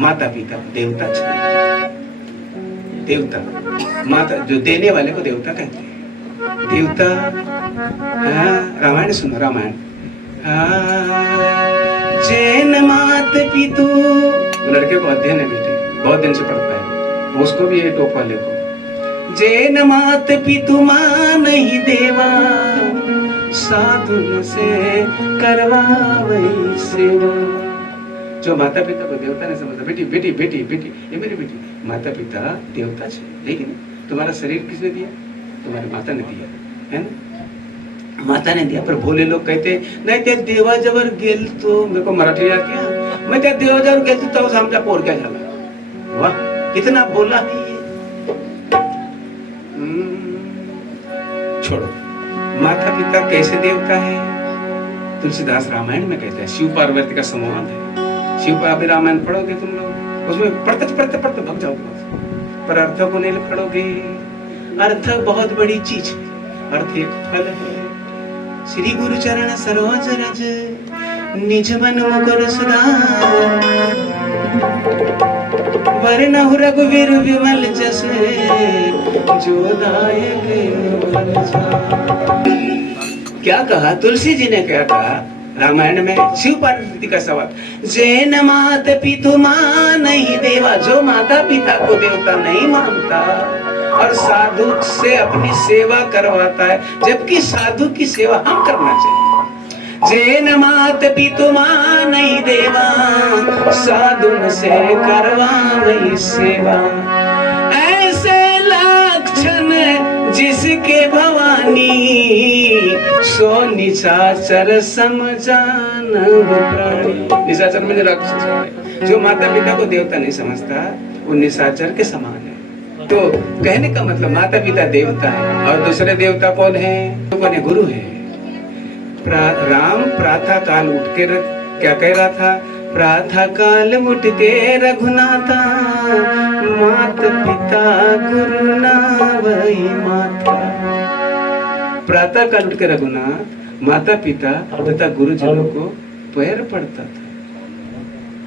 माता पिता देवता छे। देवता माता जो देने वाले को देवता कहते हैं। देवता रामायण सुनो रामायण। जैन मात पितु, लड़के को अध्ययन है बेटे, बहुत दिन से पढ़ता है, उसको भी ये टोप वाले को। जैन मात पितु मान ही देवा, साधु से करवावै सेवा। जो माता पिता को देवता नहीं समझता, बेटी बेटी बेटी बेटी ये मेरी बेटी, माता पिता देवता है, लेकिन तुम्हारा शरीर किसने दिया? तुम्हारी माता ने दिया है ना, माता ने दिया। पर भोले लोग कहते नाही त्या देवाजवळ गेल तो, मेरे को मराठी याद किया, मैं त्या देवाजवळ गेल तो समझा पोर क्या झाला। वाह कितना बोला है ये। छोड़ो, माता पिता कैसे देवता है? तुलसीदास रामायण में कहते हैं शिव पार्वती का संवाद है। शिव पार्वती रामायण पढ़ोगे तुम लोग, उसमें पढ़ते पढ़ते पढ़ते भग जाओगे, पर अर्थ को नहीं पढ़ोगे। अर्थ बहुत बड़ी चीज है, अर्थ एक फल है। श्री गुरु चरण सरोज रज, निज मन मुकुर सुधार, वरनहु रघुवीर विमल जस, जो दायक फल चार। क्या कहा तुलसी जी ने, क्या कहा रामायण में? शिव पार्वती का सवाल। जैन मात पितु मान ही देवा, जो माता पिता को देवता नहीं मानता और साधु से अपनी सेवा करवाता है, जबकि साधु की सेवा हम करना चाहिए। जैन मात पितु मान ही देवा, साधु से करवावै सेवा। ऐसे लक्षण जिसके भवानी, सो निशाचर समझान प्राणी। निशाचर में राक्षस है, जो माता पिता को देवता नहीं समझता वो निशाचर के समान है। तो कहने का मतलब माता पिता देवता है, और दूसरे देवता कौन है? तो कौन है? गुरु है। राम प्रातः काल उठ के क्या कह रहा था? प्रातः काल उठ के रघुनाथा, मात पिता गुरु नावै माता। प्रातः काल उठ के रघुनाथ माता पिता तथा गुरुजनों को पैर पड़ता था।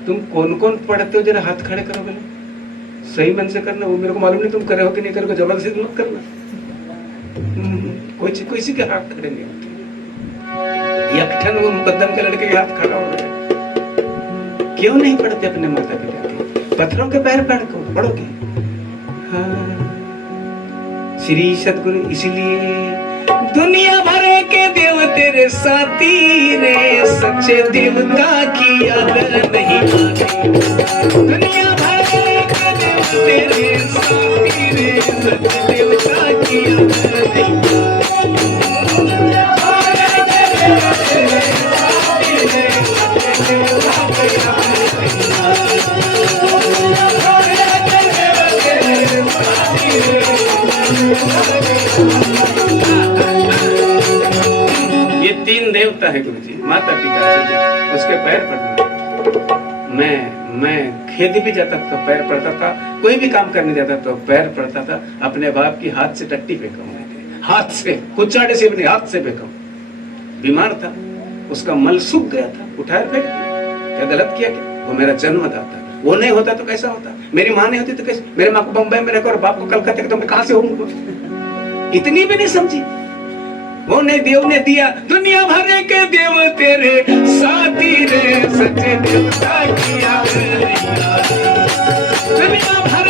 तुम कौन कौन पढ़ते हो? जरा हाथ खड़े करो बोले, सही मन से करना। वो मेरे को मालूम नहीं तुम करे हो कि नहीं करोगे, जबरदस्ती मत करना। कोई के हाथ खड़े नहीं होते। यक्षण वो मुकद्दम के लड़के के हाथ खड़ा हो गए। क्यों नहीं पढ़ते अपने माता पिता के? पत्थरों के पैर पढ़ोगे। हाँ। श्री सतगुरु इसलिए दुनिया भर के देव तेरे साथी रे, सच्चे देवता की अगर नहीं माने। दुनिया भर के देव तेरे साथी रे, सच्चे देवता की अगर नहीं माने। ये तीन देवता है गुरु जी, माता पिता, उसके पैर पड़ना। मैं खेत भी जाता तो पैर पड़ता था, कोई भी काम करने जाता तो पैर पड़ता था। अपने बाप की हाथ से टट्टी फेंका, हाथ से, कुचाड़े से नहीं, हाथ से फेंका। बीमार था, उसका मल सूख गया था, उठाया फेंक दिया। क्या गलत किया? क्या वो मेरा जन्मदाता, वो नहीं होता तो कैसा होता? मेरी माँ नहीं होती तो कैसे? मेरे माँ को बम्बई में रहकर और बाप को कलकत्ते, तो मैं कहां से होऊंगा? इतनी भी नहीं समझी। वो नहीं, देव ने दिया। दुनिया भर के देव तेरे साथी रे, सच्चे देवता किया। दुनिया भर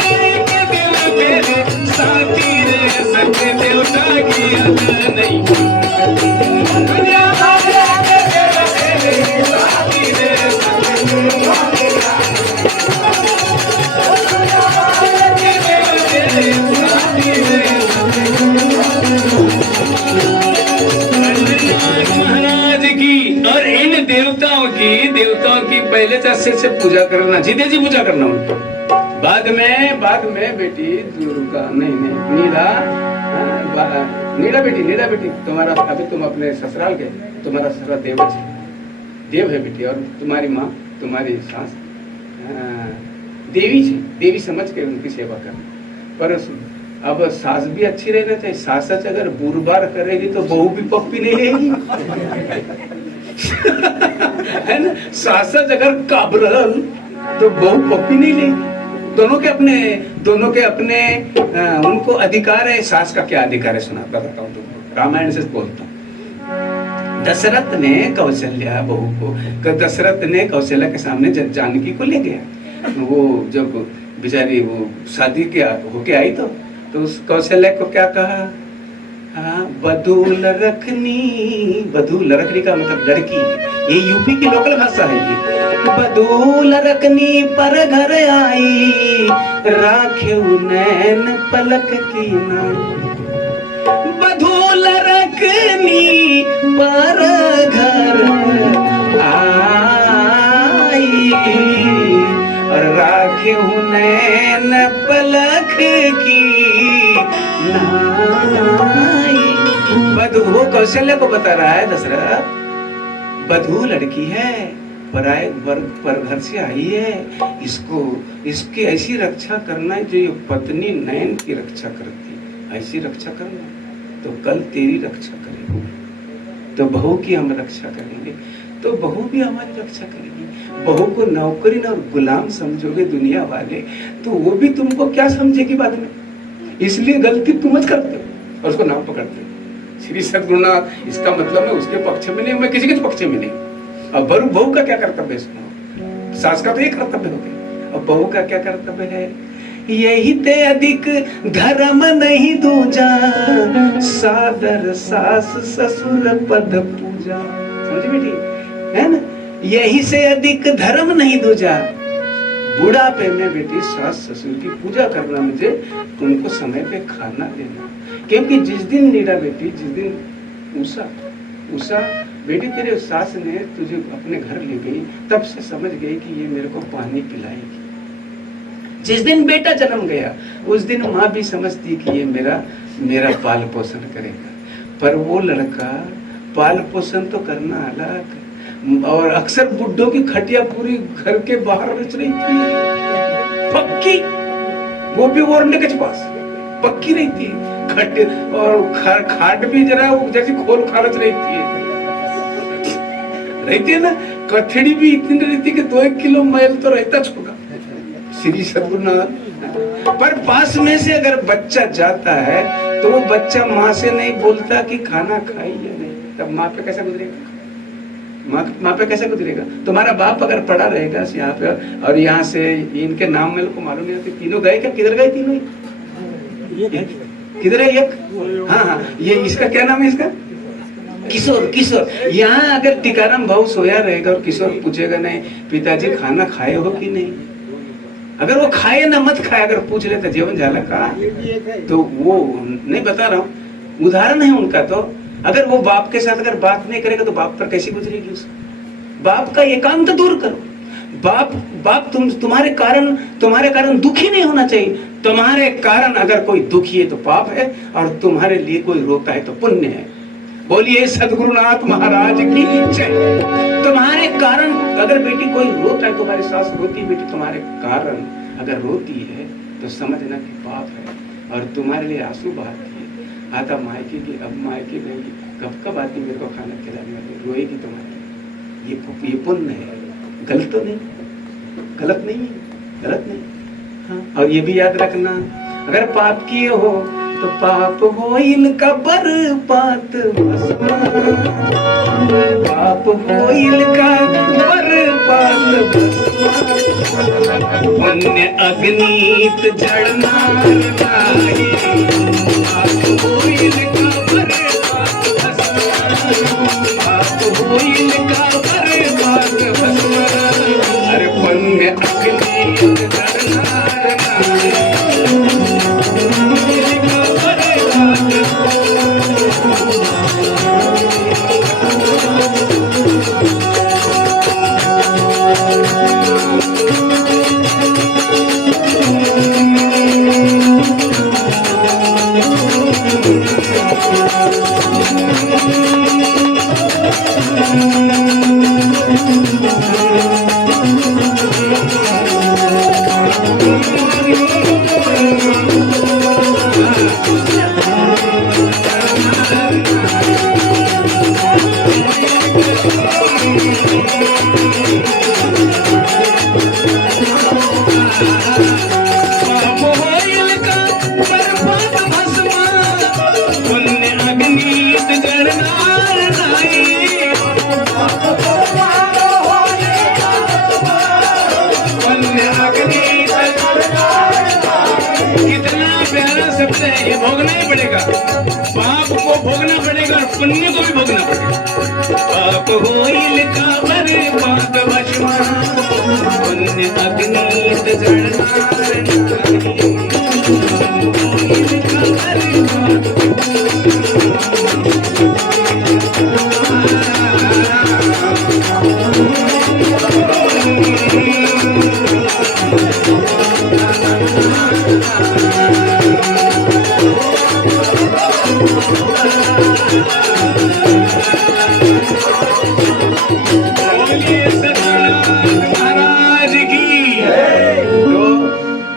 के देव तेरे साथी रे, सच्चे देवता किया नहीं। दुनिया भर के देव तेरे साथी रे, सच्चे देवता किया। महाराज की और इन देवताओं की पहले से पूजा करना, जीते जी पूजा करना उनको। बाद में बेटी दुर्गा नहीं नीला बेटी तुम्हारा, अभी तुम अपने ससुराल के, तुम्हारा ससुराल देव है बेटी, और तुम्हारी माँ, तुम्हारी सास देवी समझ के उनकी सेवा करना। पर अब सास भी अच्छी रहना चाहिए। सास अगर बुरबार करेगी तो बहू भी पप्पी नहीं लेगी। है ना? सास अगर काबरल तो बहू पप्पी नहीं लेगी। दोनों के अपने उनको अधिकार है। सास का क्या अधिकार है सुनाता बताऊं तुमको, रामायण से बोलता हूँ। दशरथ ने कौशल्या बहू को, दशरथ ने कौशल्या के सामने जानकी को ले गया। वो जब बेचारी वो शादी के होके आई तो उस कौशल्या को क्या कहा, बधूल रखनी, बधूल रखनी का मतलब लड़की, ये यूपी की लोकल भाषा है ये। बधूल रखनी पर घर आई, राख्यू नैन पलक की नाई। बधूल रखनी पर घर आई, राख्यू नैन पलक की नाई। बधू कौशल्या को बता रहा है दशरथ, बधू लड़की है, पराये वर्ग पर घर से आई है, इसकी ऐसी रक्षा करना है जो ये पत्नी नयन की रक्षा करती, ऐसी रक्षा करना तो कल तेरी रक्षा करेगी। तो बहू की हम रक्षा करेंगे तो बहू भी हमारी रक्षा करेगी। बहू को नौकरी और गुलाम समझोगे दुनिया वाले तो वो भी तुमको क्या समझेगी बाद में, इसलिए गलती तुम मत करते हो और उसको नाम पकड़ते हो। श्री सद्गुरुनाथ, इसका मतलब मैं उसके पक्ष में नहीं, मैं किसी के पक्ष में नहीं। अब बहू का क्या कर्तव्य है? सास का तो ये कर्तव्य हो गया, अब बहू का क्या कर्तव्य है? यही ते अधिक धर्म नहीं दूजा, सादर सास ससुर पद पूजा। समझ बेटी, है ना? यही से अधिक धर्म नहीं दूजा, बुढ़ापे में बेटी सास ससुर की पूजा करना, मुझे उनको समय पे खाना देना। क्योंकि जिस दिन नीरा बेटी, जिस दिन उषा बेटी तेरे सास ने तुझे अपने घर ले गई, तब से समझ गई कि ये मेरे को पानी पिलाएगी। जिस दिन बेटा जन्म गया उस दिन माँ भी समझती कि ये मेरा पाल पोषण करेगा। पर वो लड़का पाल पोषण तो करना अलग, और अक्सर बुड्ढों की खटिया पूरी घर के बाहर रच रही थी, पक्की, वो भी वारंडे के पास पक्की रहती है, खट और खाट भी जरा वो जैसी खोल खारच रहती है ना, कथड़ी भी इतनी रहती कि 2-1 किलो मैल तो रहता छोटा। श्री सद्गुरुनाथ, पर पास में से अगर बच्चा जाता है तो वो बच्चा माँ से नहीं बोलता कि खाना खाई या नहीं, तब माँ पे कैसे गुजरेगा? माँ पे कैसे गुजरेगा? तुम्हारा बाप अगर पड़ा रहेगा यहाँ पे और यहाँ से इनके नाम मेरे को मालूम नहीं, तीनों गए क्या? किधर गए तीनों? किधर है एक? हाँ, ये इसका क्या नाम है? इसका किशोर। यहाँ अगर टीकाराम भाऊ सोया रहेगा और किशोर पूछेगा, नहीं पिताजी खाना खाए हो कि नहीं, अगर वो खाए ना मत खाए, अगर पूछ लेता जीवन झाला का, तो वो नहीं बता रहा हूँ, उदाहरण है उनका। तो अगर वो बाप के साथ अगर बात नहीं करेगा तो बाप पर कैसी गुजरेगी उसको? बाप का एकांत दूर करो। बाप तुम्हारे कारण दुखी नहीं होना चाहिए। तुम्हारे कारण अगर कोई दुखी है तो पाप है, और तुम्हारे लिए कोई रोता है तो पुण्य है। बोलिए सद्गुरुनाथ महाराज की जय। तुम्हारे कारण अगर बेटी कोई रोता है, तुम्हारी सास रोती है बेटी, तुम्हारे कारण अगर रोती है तो समझना कि पाप है, और तुम्हारे लिए आंसू बहाती है। आता मायके की, अब मायके गई, कब आती मेरे को खाना खिलाने वाली, रोएगी तुम्हारी, ये पुण्य है। गलत तो नहीं, गलत नहीं। हाँ, और ये भी याद रखना, अगर पाप किए हो तो पाप हो इनका बरपात भस्मा, पाप हो इनका बरपात भस्मा, पुण्य अग्नित जड़ना नहीं, पाप हो इनका बरपात भस्मा, पाप हो इनका बरपात भस्मा, अरे पुण्य अग्नित जड़ना नहीं। होईल का बरबाद भस्म पुण्य अग्नीत जळणार नाही होईल का बरबाद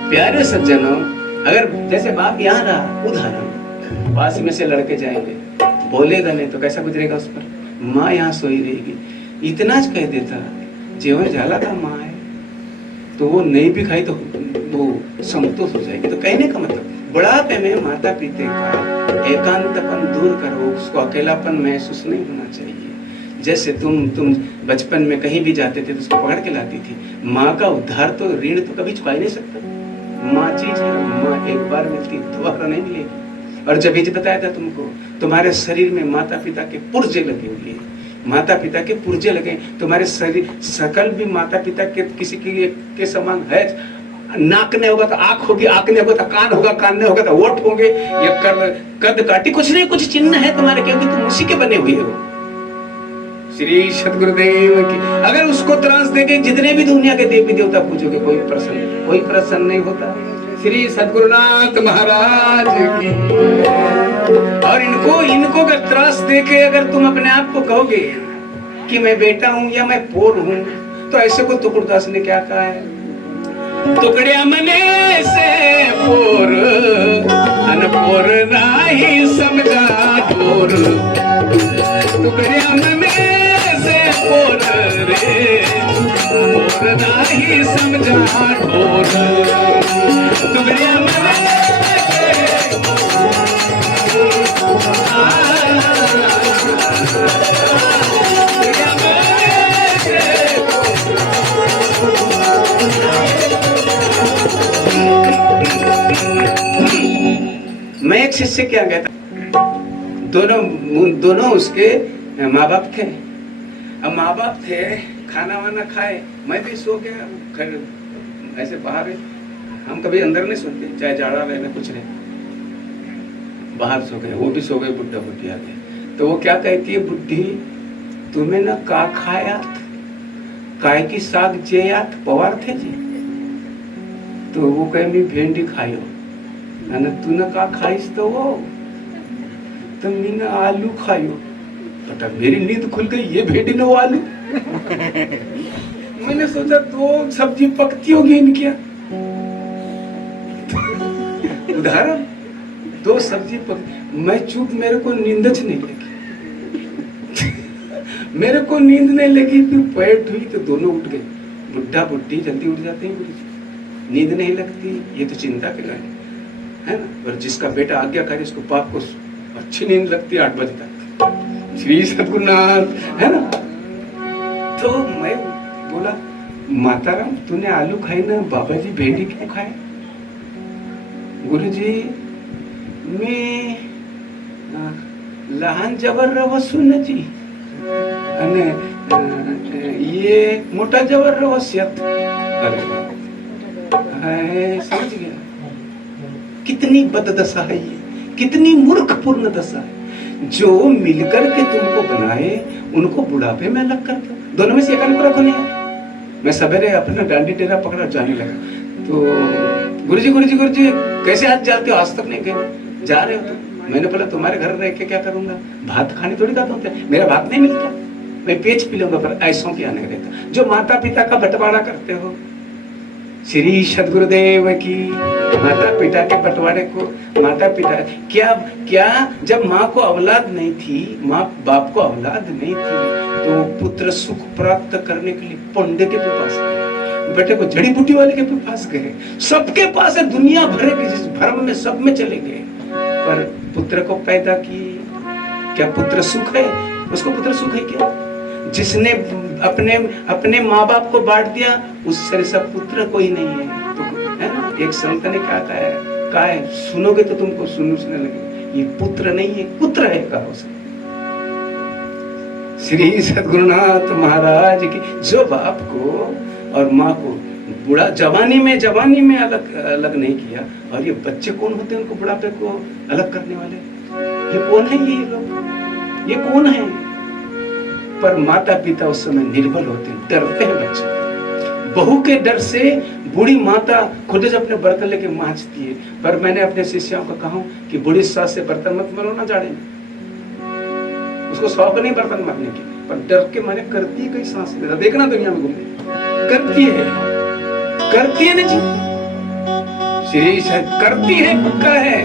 प्यारे सज्जनों, अगर जैसे बाप यहाँ रहा, उदाहरण पास में से लड़के जाएंगे, बोलेगा नहीं तो कैसा गुजरेगा उस पर। माँ यहाँ सोई रहेगी, इतना ज कह देता जेवन झाला था माँ है, तो वो नहीं भी खाई तो वो संतोष हो जाएगी। तो कहने का मतलब बुढ़ापे में माता पिता का एकांतपन दूर करो, उसको अकेलापन महसूस नहीं होना चाहिए। जैसे तुम बचपन में कहीं भी जाते थे तो उसको पकड़ के लाती थी। माँ का उद्धार तो ऋण तो कभी चुका ही नहीं सकता। माँ चीज है, माँ एक बार मिलती दोबारा नहीं मिलेगी। और जब ये बताया था तुमको, तुम्हारे शरीर में माता पिता के पुर्जे लगे हुए हैं, माता पिता के पुर्जे लगे, तुम्हारे शरीर सकल भी माता पिता के किसी के समान है। नाक नहीं होगा तो आंख होगी, आंख नहीं होगा तो कान होगा, कान नहीं होगा तो ओठ होंगे, या कद काटी, कुछ नहीं कुछ चिन्ह है तुम्हारे, क्योंकि तुम उसी के बने हुए हो। श्री सदगुरुदेव की अगर उसको त्रास देके जितने भी दुनिया के देवी देवता पूछोगे, कोई प्रसन्न नहीं होता। श्री सदगुरुनाथ महाराज की। और इनको अगर त्रास देके अगर तुम अपने आप को कहोगे कि मैं बेटा हूं या मैं पोर हूं, तो ऐसे को तुकुरदास ने क्या कहा है, टुकड़िया मने से पोर अनपोर नाही समझा ढोर, टुकड़िया मने से पोर रे पोर नाही समझा ढोर, टुकड़िया मने मैं एक शिष्य क्या कहता, दोनों उसके माँ बाप थे। अब माँ बाप थे, खाना वाना खाए, मैं भी सो गया घर ऐसे बाहर। हम कभी अंदर नहीं सोते, चाहे जाड़ा रहे ना कुछ रहे, बाहर सो गए। वो भी सो गए, बुढ़ा बुढ़ी आ गए। तो वो क्या कहती है, बुढ़ी तुम्हें ना का खायात, काय की साग जेयात पवार थे जी। तो वो कहे मैं भेंडी खायो, ना तू न का खाइस तो वो, तो मैंने आलू खायो। पता मेरी नींद खुल गई, ये भेंडी न वो आलू। मैंने सोचा दो सब्जी पकती होगी इनकी, उदाहरण दो सब्जी पक। मैं चुप, मेरे को नींदच नहीं लगी। मेरे को नींद नहीं लगी, फिर पैट हुई तो दोनों उठ गए। बुढ़ा बुढ़ी जल्दी उठ जाते हैं, नींद नहीं लगती, ये तो चिंता के लायक है ना। और जिसका बेटा आज्ञाकारी, उसको बाप को अच्छी नींद लगती है 8 बजे तक। श्री सद्गुरुनाथ है ना। तो मैं बोला, माताराम तूने आलू खाई ना, बाबा जी भेंडी क्यों खाए? गुरुजी मी लहान जबर रवसू जी, અને ये मोटा जबर रवस्यत। अरे समझ गया, कितनी बददशा है ये, कितनी मूर्खपूर्ण दशा है। जो मिलकर के तुमको बनाए, उनको बुढ़ापे में अलग कर दो। दोनों में से एक को रखो नहीं। मैं सवेरे अपना डांडी टेरा पकड़ा जाने लगा, तो गुरुजी गुरुजी गुरुजी कैसे आज जाते हो? आज तक नहीं गए। जा रहे हो तो मैंने बोला तुम्हारे घर रह के क्या करूंगा, भात खाने थोड़ी खाता हूँ, मेरा भात नहीं मिलता, मैं पेच पी लूंगा, पर ऐसों की आने रहता। जो माता पिता का बंटवारा करते हो, श्री सद्गुरुदेव की। माता पिता के बंटवारे को, माता पिता क्या जब माँ को औलाद नहीं थी, माँ बाप को औलाद नहीं थी, तो पुत्र सुख प्राप्त करने के लिए पंडित के पास गए, बेटे को जड़ी बूटी वाले के पास गए, सबके पास है, दुनिया भर के जिस भ्रम में सब में चले गए, पर पुत्र को पैदा किए। क्या पुत्र सुख है? उसको पुत्र सुख है क्या? जिसने अपने माँ बाप को बांट दिया, उससे सब पुत्र कोई नहीं है, तो है ना। एक संत ने कहा है, सुनोगे तो तुमको सुनने लगे, ये पुत्र नहीं है, पुत्र है, कहा उसने। श्री सद्गुरुनाथ महाराज की। जो बाप को और माँ को बुढ़ा जवानी में अलग नहीं किया, और ये बच्चे कौन होते हैं उनको बुढ़ापे को अलग करने वाले? ये कौन है? ये लोग, ये कौन है? पर माता पिता उस समय निर्बल होते हैं, डरते हैं बच्चे। बहू के डर से बूढ़ी माता खुद जब अपने बर्तन लेके मांजती है। पर मैंने अपने शिष्यों को कहा कि बूढ़ी सास से बर्तन मत मरो ना जाड़े में, उसको शौक नहीं बर्तन मारने की, पर डर के मारे करती है। कई सांस देखना दुनिया में घूमने करती है ना जी, श्री करती है, पक्का है,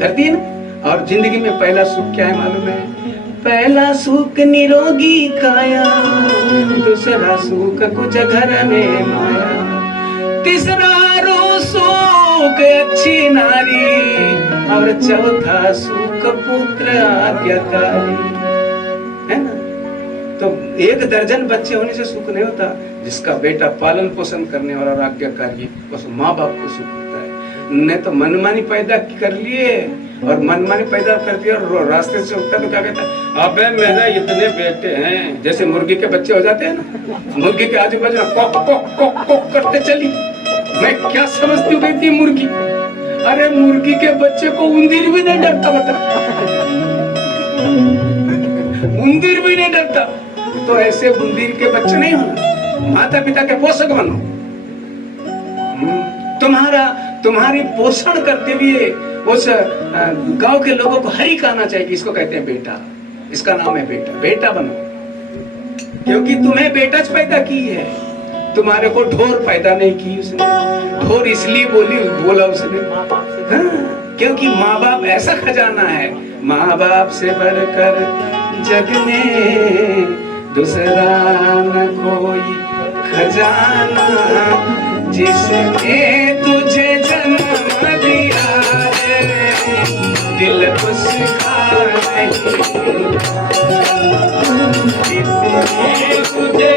करती है ना। और जिंदगी में पहला सुख क्या है मालूम है? पहला सुख निरोगी काया, दूसरा सुख कुछ घर में माया, तीसरा सुख अच्छी नारी, और चौथा सुख पुत्र आज्ञाकारी, है ना। तो 1 दर्जन बच्चे होने से सुख नहीं होता। जिसका बेटा पालन पोषण करने वाला और आज्ञाकारी, बस माँ बाप को सुख होता है। नहीं तो मनमानी पैदा कर लिए, और मनमानी पैदा कर दिया और रास्ते से उठता तो क्या कहता है, अबे मेरे इतने बेटे हैं। जैसे मुर्गी के बच्चे हो जाते हैं ना, मुर्गी के आजू बाजू कोक कोक कोक कोक करते चली। मैं क्या समझती हूँ कहती मुर्गी? अरे मुर्गी के बच्चे को उंदीर भी नहीं डरता, बता, उंदीर भी नहीं डरता। तो ऐसे उंदीर के बच्चे नहीं होना, माता पिता के पोषक बनो। तुम्हारी पोषण करते हुए उस गांव के लोगों को हरि कहना चाहिए। इसको कहते हैं बेटा, इसका नाम है बेटा। बेटा बनो, क्योंकि तुम्हें बेटा पैदा की है, तुम्हारे को ढोर पैदा नहीं की उसने। ढोर इसलिए बोला उसने, हाँ, क्योंकि माँ बाप ऐसा खजाना है। माँ बाप से बढ़कर जग में दूसरा न कोई खजाना, जिसने तुझे जन्म दिया है, दिल उसका नहीं, जिसने तुझे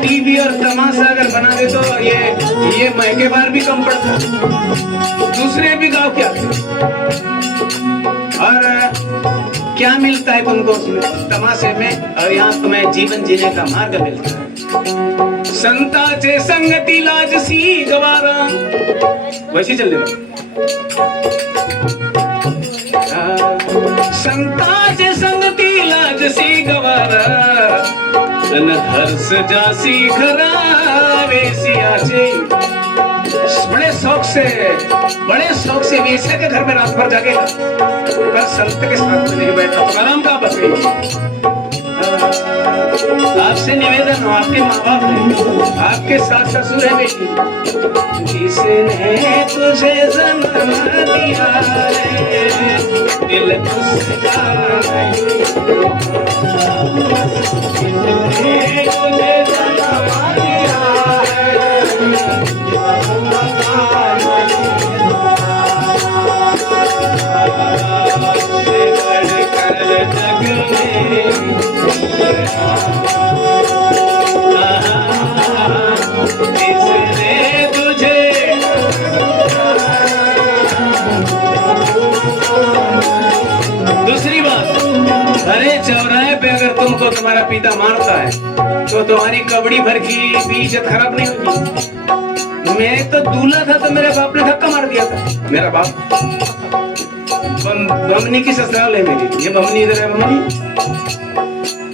टीवी और तमाशा अगर बना दे तो ये महंगे बार भी कम पड़ता, दूसरे भी गाँव क्या। और क्या मिलता है तुमको उसमें तमाशे में, और यहाँ तुम्हें जीवन जीने का मार्ग मिलता है। संताचे संगती लाज सी गवारा, वैसे चल रहे संताचे संगती लाज सी गवारा, हर्ष जासी खरावे सियाचे। बड़े शौक से वेश्या के घर में रात भर जागेगा, पर संत के साथ में नहीं बैठा तो आराम कहाँ बचेगा। आपसे निवेदन हो, आपके माँ बाप है, आपके सास ससुर है बेटी, जिसने तुझे जन्म दिया है, दिल उसका नहीं, जिसने तुझे जन्म दिया दूसरी बात, अरे चौराहे पे अगर तुमको तुम्हारा पिता मारता है तो तुम्हारी कबड़ी भर की भी इज्जत खराब नहीं होगी। मैं तो दूल्हा था तो मेरे बाप ने धक्का मार दिया था। मेरा बाप बमनी की ससुराल है मेरी, ये बमनी इधर है, बमनी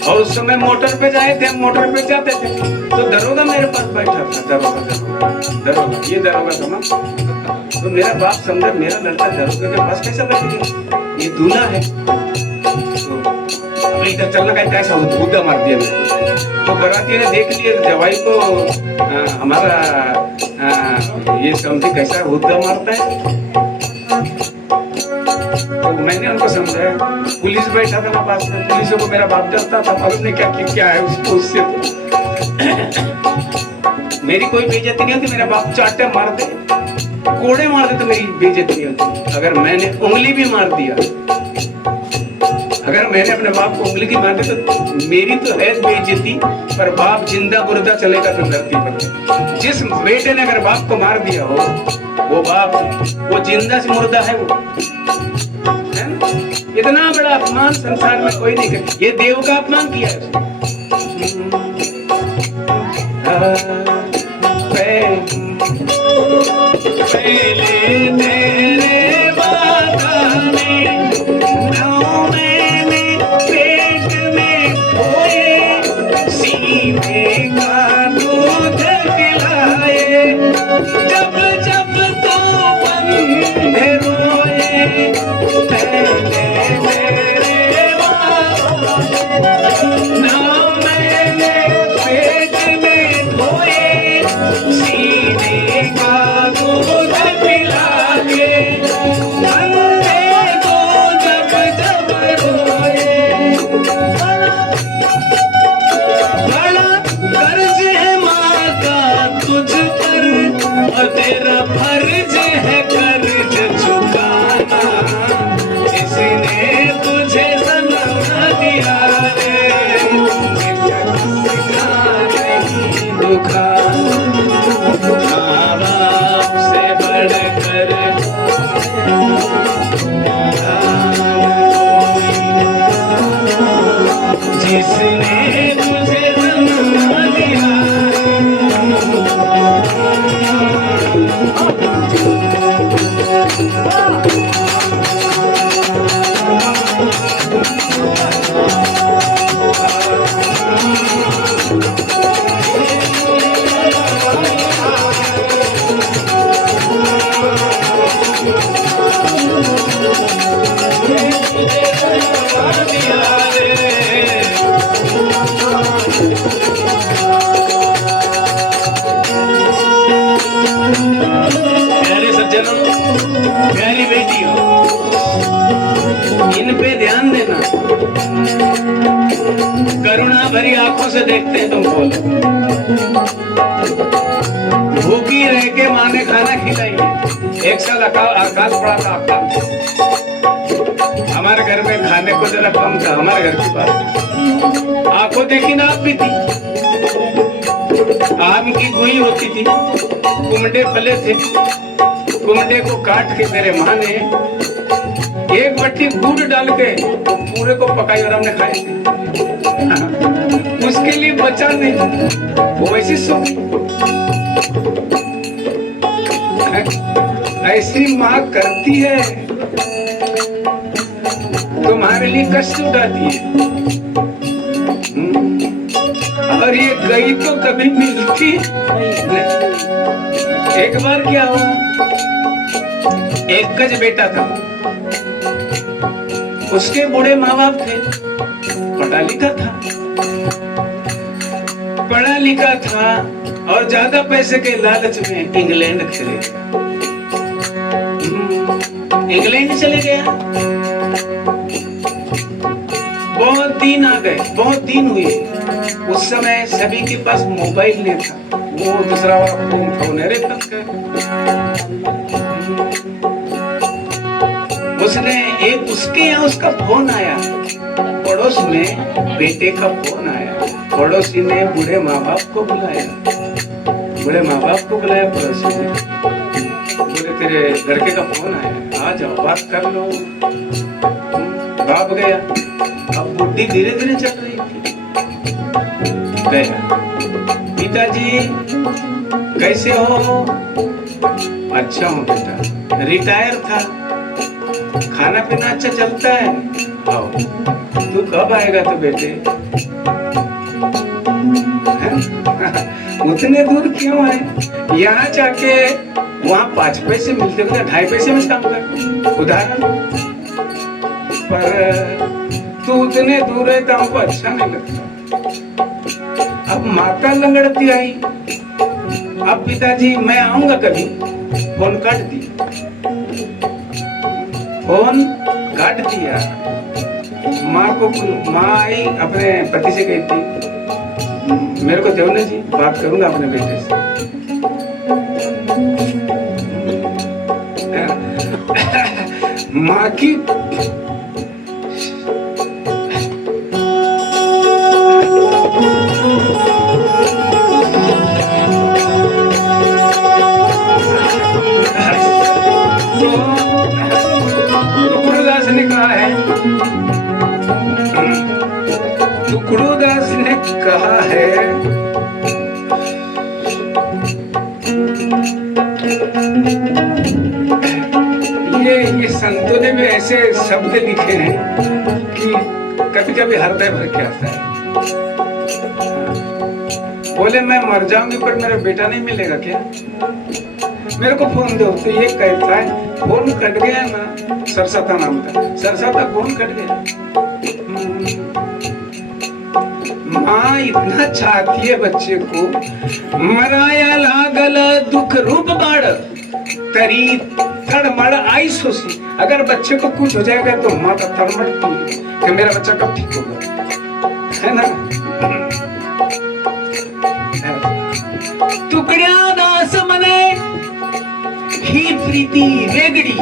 और उस समय मोटर पे जाए थे, हम मोटर पे जाते थे, तो दरोगा मेरे पास बैठा था। दरोगा ये दरोगा था ना। तो मेरा बाप समझा मेरा लड़का दरोगा के पास कैसा बैठ गया, ये दूल्हा है। तो अब इधर चलना कहता ऐसा हुद्दा मार दिया मेरे। तो बराती ने देख लिया जवाई को, हमारा ये समझी कैसा हुद्दा मारता है। तो मैंने उनको समझाया, पुलिस बैठा था ना पास में, पुलिस को मेरा बाप डरता था, मालूम नहीं क्या है उसको, उससे मेरी कोई बेइज्जती नहीं होती। मेरा बाप चाटे मार दे, कोड़े मार दे तो मेरी बेइज्जती नहीं होती। अगर मैंने उंगली भी मार दिया, अगर मैंने अपने बाप को उंगली की मार दी तो मेरी तो है बेइज्जती, पर बाप जिंदा मुर्दा चलेगा तो धरती पर। जिस बेटे ने अगर बाप को मार दिया हो, वो बाप वो जिंदा से मुर्दा है वो, है ना? इतना बड़ा अपमान संसार में कोई नहीं कर। ये देव का अपमान किया है पहले तेरे बागाने नाव मैंने पेट में खोए, सीने का दूध पिलाए, जब जब तो बंधे रोए, पहले तेरे बागाने नाव मैंने पेट में खोए, सीने का दूध पिला के, अंधे को जब जब रोए। बड़ा कर्ज है माँ का तुझ पर, और तेरा फर्ज है कर्ज चुकाना, जिसने तुझे सना दिया रे, दुखा माँ बाप से बढ़कर जिसने तुझे जन्म दिया। प्यारे सज्जनों, प्यारी बेटियों, इन पे ध्यान देना। करुणा भरी आंखों से देखते हैं तुमको। भूखी रह के माँ ने खाना खिलाई। एक साल आकाश पड़ा था आकाश, हमारे घर में खाने को जरा कम था। हमारे घर की बात, आंखों देखी ना आप भी थी। आम की गुई होती थी, कुमड़े फले थे, कुमड़े को काट के मेरे माँ ने एक बट्टी गुड़ डाल के पूरे को पकाई और हमने खाए थे। उसके लिए बचा नहीं, वो वैसी सो। ऐसी माँ करती है, तुम्हारे लिए कष्ट उठाती है। और ये गई तो कभी मिलती नहीं। एक बार क्या हुआ, एक गज बेटा था, उसके बूढ़े माँ बाप थे, पढ़ा लिखा था और ज्यादा पैसे के लालच में इंग्लैंड चले गया। इंग्लैंड चले गया, बहुत दिन आ गए, बहुत दिन हुए। उस समय सभी के पास मोबाइल नहीं था, वो दूसरा वाला फोन था, मेरे पास उसने एक उसके यहाँ उसका फोन आया, पड़ोस में बेटे का फोन आया। पड़ोसी ने बूढ़े माँ बाप को बुलाया, पड़ोसी ने बोले तेरे लड़के का फोन आया, आ जाओ बात कर लो। बाप गया, अब बुढ़ी धीरे धीरे चल रही थी। गया, पिताजी कैसे हो? अच्छा हूँ बेटा। रिटायर था, खाना पीना अच्छा चलता है? आओ, तू कब आएगा तो बेटे? उतने दूर क्यों आए? यहाँ जाके वहाँ 5 पैसे मिलते होंगे, 2.5 पैसे में काम कर, उदाहरण। पर तू उतने दूर है तो हमको अच्छा नहीं लगता। अब माता लंगड़ती आई, अब पिताजी मैं आऊंगा कभी, फोन काट दिया, फोन काट दिया। माँ आई अपने पति से कही थी मेरे को देवने जी, बात करूंगा अपने बेटे से। माँ की टुकड़ूदास ने कहा है, टुकड़ूदास ने कहा है, ये संतों ने भी ऐसे शब्द लिखे हैं कि कभी कभी हृदय भर के आता है। बोले मैं मर जाऊंगी पर मेरा बेटा नहीं मिलेगा क्या? मेरे को फोन दो। तो ये कहता है फोन कट गया ना, सरसाता नाम था, सरसाता फोन कट गया। माँ इतना चाहती है बच्चे को, मराया लागल दुख रूप बाड़ तरी तड़मड़ आई सोसी। अगर बच्चे को कुछ हो जाएगा तो माँ का तड़मड़ती है कि मेरा बच्चा कब ठीक होगा, है ना? तुकड्या दास मने ही प्रीती वेगड़ी,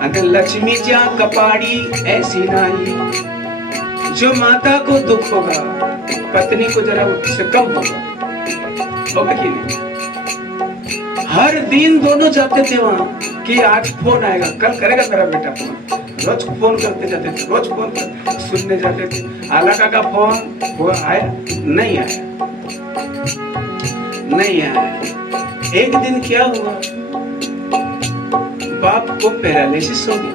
अगर लक्ष्मीच्या कपाड़ी ऐसी नाई। जो माता को दुख होगा पत्नी को जरा उससे कम होगा कि नहीं? हर दिन दोनों जाते थे वहां कि आज फोन आएगा, कल करेगा मेरा बेटा फोन। रोज फोन करते जाते थे, रोज फोन कर सुनने जाते थे। आलाका का फोन वो आया नहीं आया, नहीं आया। एक दिन क्या हुआ, बाप को पैरालिसिस हो गया।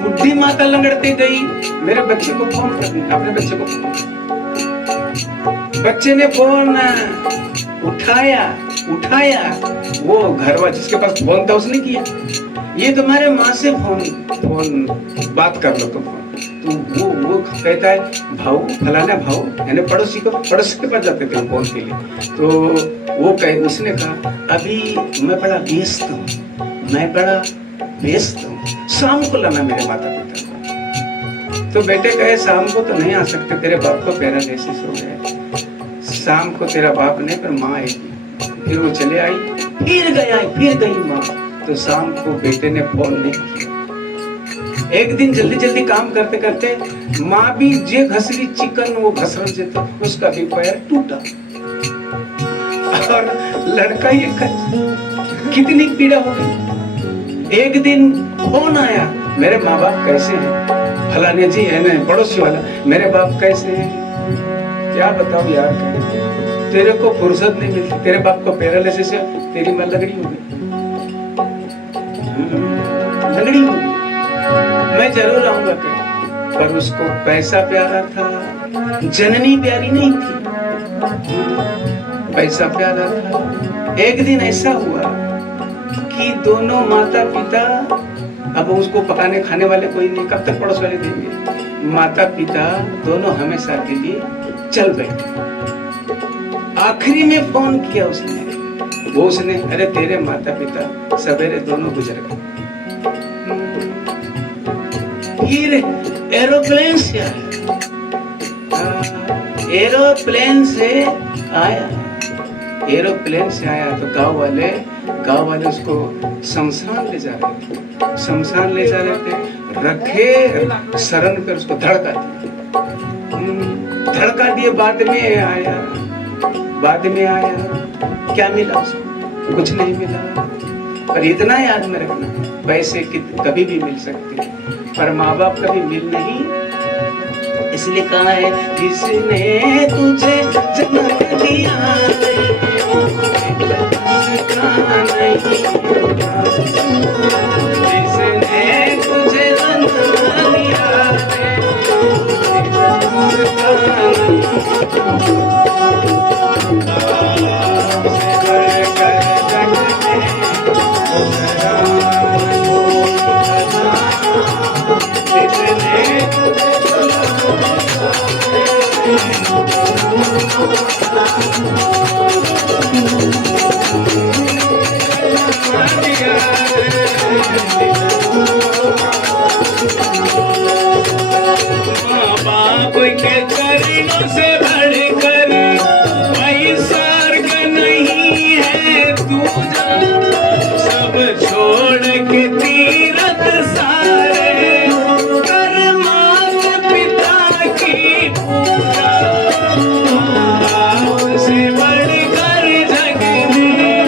बुढ़ी माता लंगड़ते गई, मेरे बच्चे को फोन करना, अपने बच्चे को फोन। बच्चे ने फोन उठाया, वो घर वाला जिसके पास फोन था उसने किया, ये तुम्हारे माँ से फोन बात कर लो तुम। तो वो कहता है भाऊ, फलाना भाऊ, यानी पड़ोसी के पास जाते थे फोन के लिए। तो उसने कहा अभी मैं बड़ा व्यस्त हूँ, शाम को लाना मेरे माता पिता को। तो बेटे कहे शाम को तो नहीं आ सकते, तेरे बाप को पैरालिसिस हो गया, शाम को तेरा बाप नहीं पर माँ आएगी। फिर वो चले आई, फिर गई माँ। तो शाम को बेटे ने फोन नहीं किया। एक दिन जल्दी काम करते करते माँ भी जे घसरी चिकन वो घसरन से तो उसका भी पैर टूटा। और लड़का ये कितनी पीड़ा हो गई। एक दिन फोन आया, मेरे माँ बाप कैसे हैं? फलाने जी है ना पड़ोसी वाला, मेरे बाप कैसे हैं? क्या बताओ यार, तेरे को फुर्सत नहीं मिलती, तेरे बाप को पैरालिसिस है, तेरी मां लगड़ी हो गई। मैं जरूर आऊंगा पर उसको पैसा प्यारा था, जननी प्यारी नहीं थी, पैसा प्यारा था। एक दिन ऐसा हुआ कि दोनों माता पिता, अब उसको पकाने खाने वाले कोई नहीं, कब तक पड़ोस वाले देंगे? माता पिता दोनों हमेशा के लिए चल बैठे। आखिरी में फोन किया उसने, अरे तेरे माता पिता सवेरे दोनों गुजर गए। फिर एरोप्लेन से आया तो गांव वाले उसको शमशान ले जा रहे थे, रखे शरण पर उसको धड़का दिए। बाद में आया, क्या मिला उसको? कुछ नहीं मिला। पर इतना याद में रखना, पैसे कभी भी मिल सकते हैं पर माँ बाप कभी मिल नहीं। इसलिए कहा है जिसने तुझे जन्म दिया नहीं बाप के चरणों से बढ़कर कोई स्वर्ग नहीं है दूजा, सब छोड़ के तीरथ सारे कर मात पिता की पूजा। बाप से बढ़कर जग में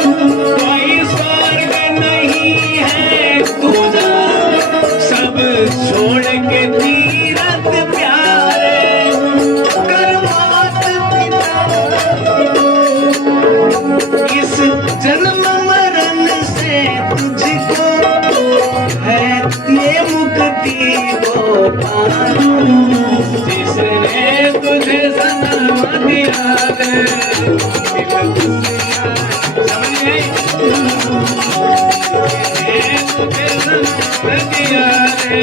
कोई स्वर्ग नहीं है दूजा, सब छोड़ के तीरथ प्यारे कर मात पिता। इस जन्म मरण से तुझको है ये मुक्ति को पाना, जिसने तुझे जन्म दिया है समझे, तुझे जन्म दिया है